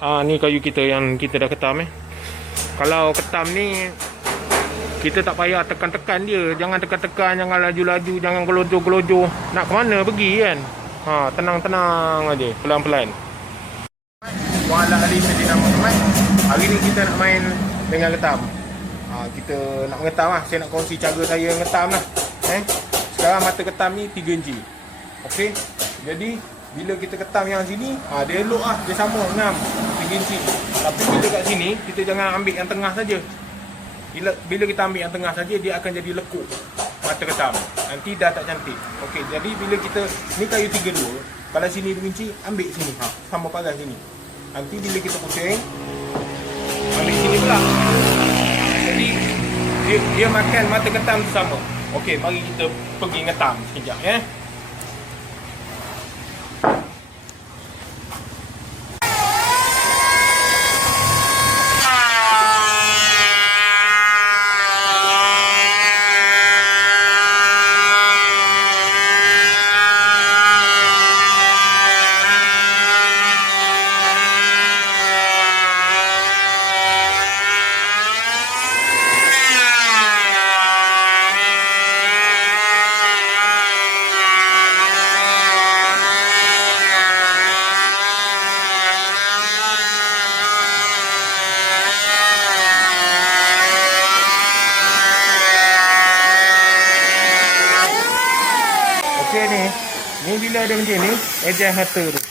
Ni kayu kita yang kita dah ketam Kalau ketam ni kita tak payah tekan-tekan dia. Jangan tekan-tekan, jangan laju-laju, jangan gelojor-gelojor. Nak ke mana pergi kan? Tenang-tenang aja, pelan-pelan. Waalaikumsalam Sayyidina Muhammad. Hari ni kita nak main dengan ketam. Kita nak mengetam lah. Saya nak kongsi cara saya mengetam lah. Sekarang mata ketam ni 3 inci. Okey. Jadi bila kita ketam yang sini, dia elok lah. Dia sama 3 inci. Tapi bila kat sini, kita jangan ambil yang tengah saja. Bila kita ambil yang tengah saja, dia akan jadi lekuk mata ketam. Nanti dah tak cantik. Okey, jadi bila kita ni kayu 32, kalau sini 2 inci, ambil sini. Sama paras sini. Nanti bila kita pusing, ambil sini pula. Jadi dia makan mata ketam tu sama. Okey, mari kita pergi ngetam sekejap ya. Okey ni bila ada macam ni, adjust mata tu.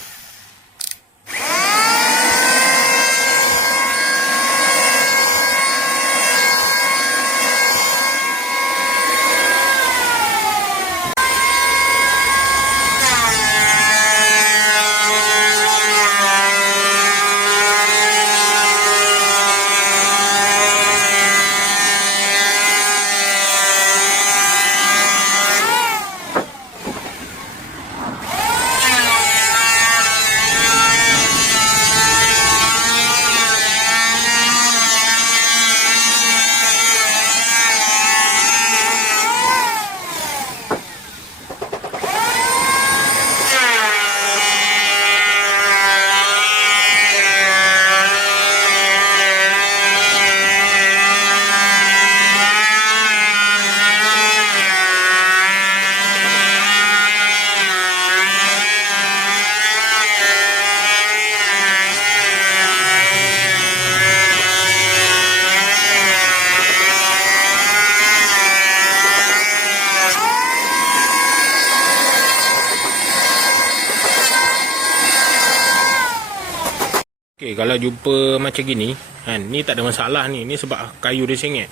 Okey, kalau jumpa macam gini, ni tak ada masalah ni. Ni sebab kayu dia sengit.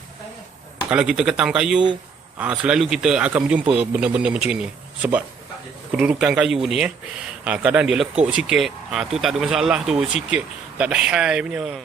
Kalau kita ketam kayu, selalu kita akan berjumpa benda-benda macam ni. Sebab kedudukan kayu ni, kadang dia lekuk sikit. Tu tak ada masalah tu, sikit. Tak ada high punya.